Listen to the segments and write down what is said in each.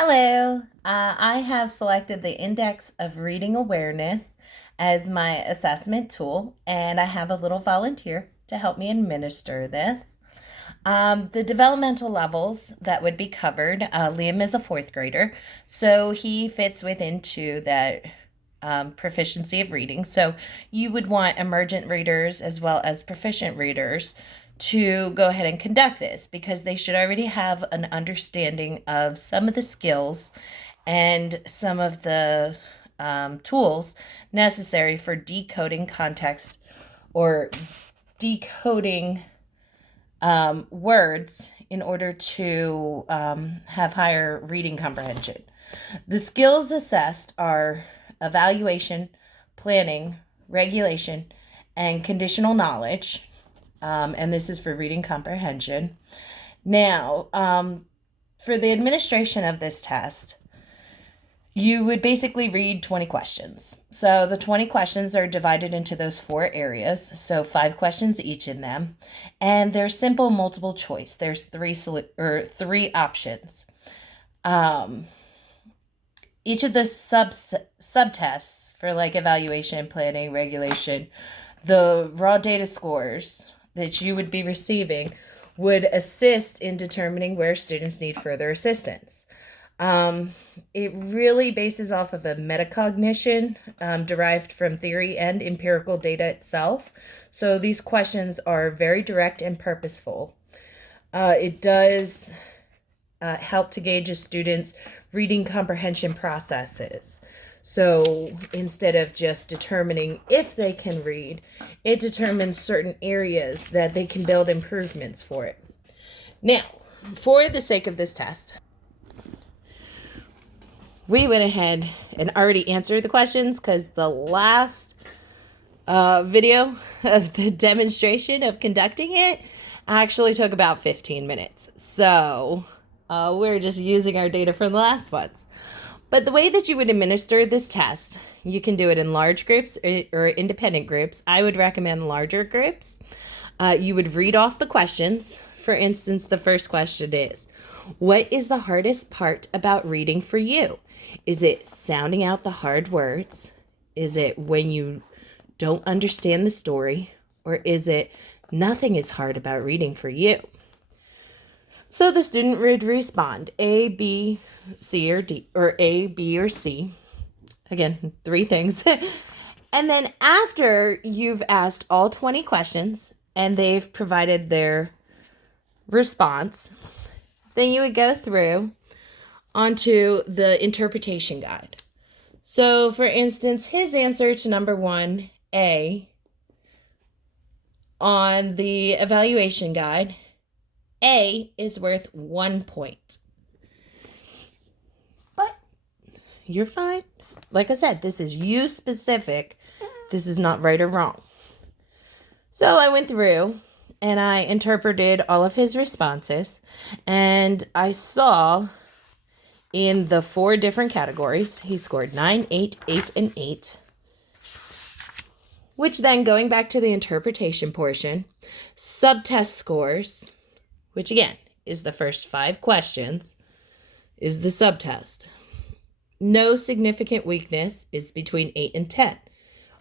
Hello. I have selected the Index of Reading Awareness as my assessment tool, and I have a little volunteer to help me administer this. The developmental levels that would be covered, Liam is a fourth grader, so he fits within that proficiency of reading. So you would want emergent readers as well as proficient readers to go ahead and conduct this because they should already have an understanding of some of the skills and some of the tools necessary for decoding context or decoding words in order to have higher reading comprehension. The skills assessed are evaluation, planning, regulation, and conditional knowledge. And this is for reading comprehension. Now, for the administration of this test, you would basically read 20 questions. So the 20 questions are divided into those 4 areas, so 5 questions each in them, and they're simple multiple choice. There's three options. Each of the subtests for like evaluation, planning, regulation, the raw data scores that you would be receiving would assist in determining where students need further assistance. It really bases off of a metacognition derived from theory and empirical data itself. So these questions are very direct and purposeful. It does help to gauge a student's reading comprehension processes. So instead of just determining if they can read, it determines certain areas that they can build improvements for it. Now, for the sake of this test, we went ahead and already answered the questions because the last video of the demonstration of conducting it actually took about 15 minutes. So we're just using our data from the last ones. But the way that you would administer this test, you can do it in large groups or independent groups. I would recommend larger groups. You would read off the questions. For instance, the first question is, what is the hardest part about reading for you? Is it sounding out the hard words? Is it when you don't understand the story? Or is it nothing is hard about reading for you? So the student would respond A, B, C, or D, or A, B, or C. Again, 3 things. And then after you've asked all 20 questions and they've provided their response, then you would go through onto the interpretation guide. So for instance, his answer to number 1, A, on the evaluation guide, A is worth 1 point. But you're fine. Like I said, this is you specific. This is not right or wrong. So I went through and I interpreted all of his responses, and I saw in the 4 different categories, he scored 9, 8, 8, and 8. Which then, going back to the interpretation portion, subtest scores, which again is the first 5 questions, is the subtest. No significant weakness is between 8 and 10.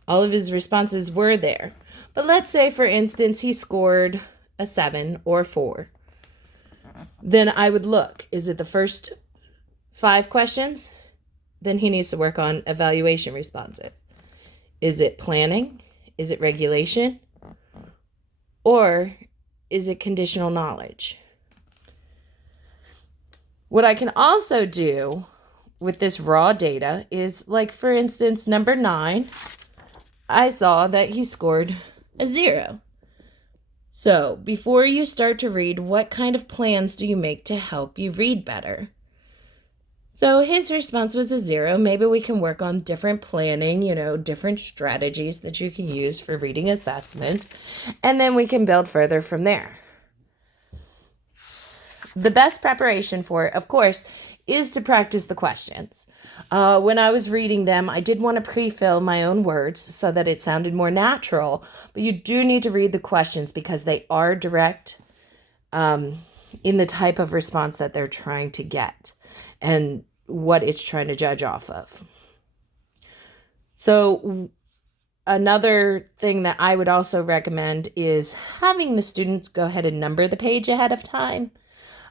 All of his responses were there. But let's say, for instance, he scored a 7 or 4. Then I would look, is it the first 5 questions? Then he needs to work on evaluation responses. Is it planning? Is it regulation? Or is it conditional knowledge? What I can also do with this raw data is, like, for instance, number 9, I saw that he scored a 0. So before you start to read, what kind of plans do you make to help you read better? So his response was a 0. Maybe we can work on different planning, different strategies that you can use for reading assessment, and then we can build further from there. The best preparation for it, of course, is to practice the questions. When I was reading them, I did want to pre-fill my own words so that it sounded more natural, but you do need to read the questions because they are direct in the type of response that they're trying to get. and what it's trying to judge off of. So another thing that I would also recommend is having the students go ahead and number the page ahead of time,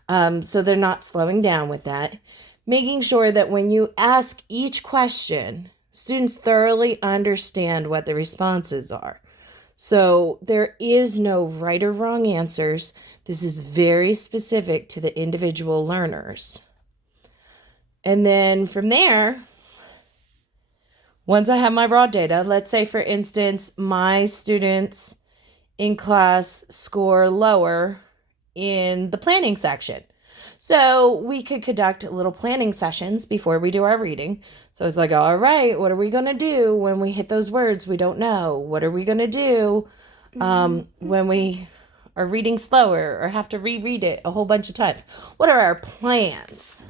so they're not slowing down with that. Making sure that when you ask each question, students thoroughly understand what the responses are. So there is no right or wrong answers. This is very specific to the individual learners. And then from there, once I have my raw data, let's say for instance, my students in class score lower in the planning section. So we could conduct little planning sessions before we do our reading. So it's like, all right, what are we going to do when we hit those words we don't know? What are we going to do when we are reading slower or have to reread it a whole bunch of times? What are our plans?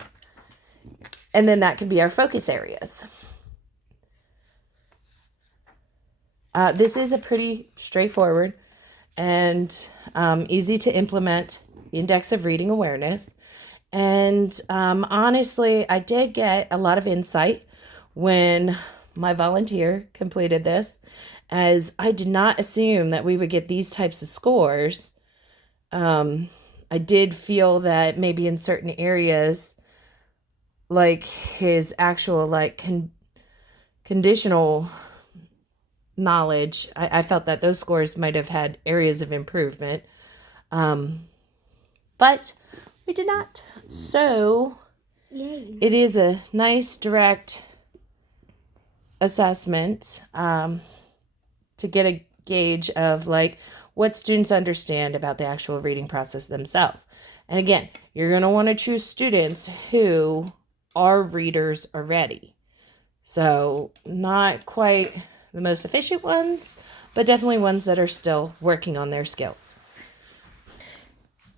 And then that could be our focus areas. This is a pretty straightforward and easy to implement index of reading awareness. And honestly, I did get a lot of insight when my volunteer completed this, as I did not assume that we would get these types of scores. I did feel that maybe in certain areas, like his actual conditional knowledge, I felt that those scores might have had areas of improvement. But we did not. So yay. It is a nice direct assessment to get a gauge of what students understand about the actual reading process themselves. And again, you're going to want to choose students who are readers already. So not quite the most efficient ones, but definitely ones that are still working on their skills.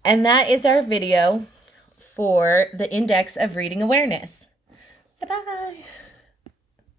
And that is our video for the index of reading awareness. Bye-bye.